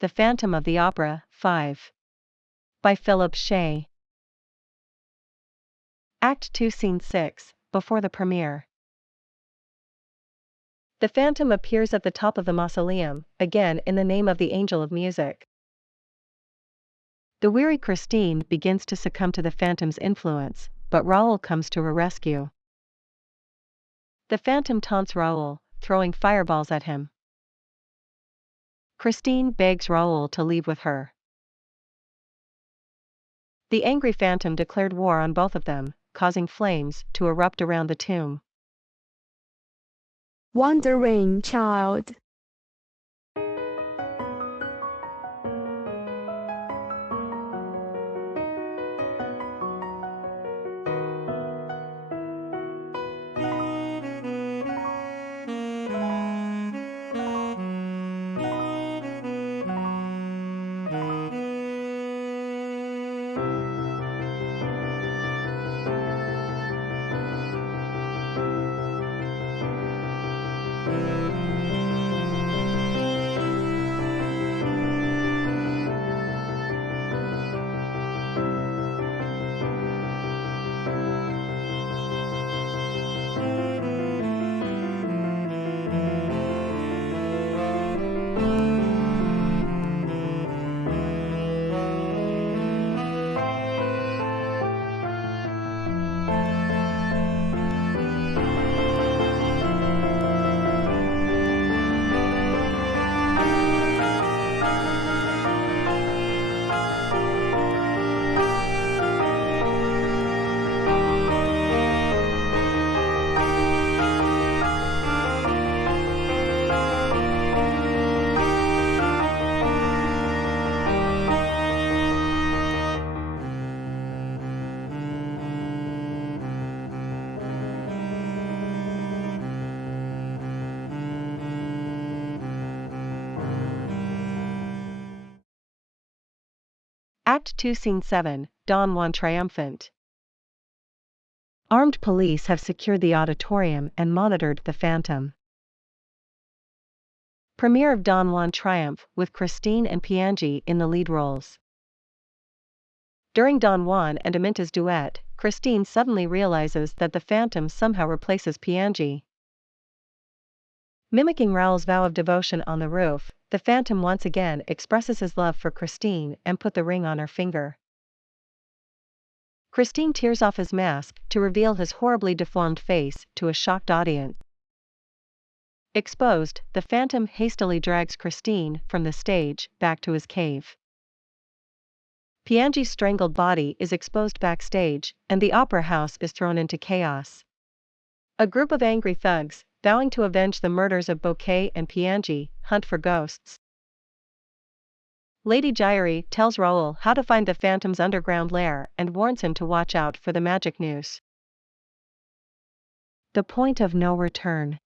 The Phantom of the Opera, 5. By Philip Shea. Act 2 Scene 6, before the premiere. The Phantom appears at the top of the mausoleum, again in the name of the Angel of Music. The weary Christine begins to succumb to the Phantom's influence, but Raoul comes to her rescue. The Phantom taunts Raoul, throwing fireballs at him. Christine begs Raoul to leave with her. The angry Phantom declared war on both of them, causing flames to erupt around the tomb. Wandering Child. Act 2 Scene 7, Don Juan Triumphant. Armed police have secured the auditorium and monitored the Phantom. Premiere of Don Juan Triumph with Christine and Piangi in the lead roles. During Don Juan and Aminta's duet, Christine suddenly realizes that the Phantom somehow replaces Piangi. Mimicking Raoul's vow of devotion on the roof, the Phantom once again expresses his love for Christine and put the ring on her finger. Christine tears off his mask to reveal his horribly deformed face to a shocked audience. Exposed, the Phantom hastily drags Christine from the stage back to his cave. Piangi's strangled body is exposed backstage, and the opera house is thrown into chaos. A group of angry thugs, vowing to avenge the murders of Bouquet and Piangi, hunt for ghosts. Lady Gyuri tells Raoul how to find the Phantom's underground lair and warns him to watch out for the magic noose. The point of no return.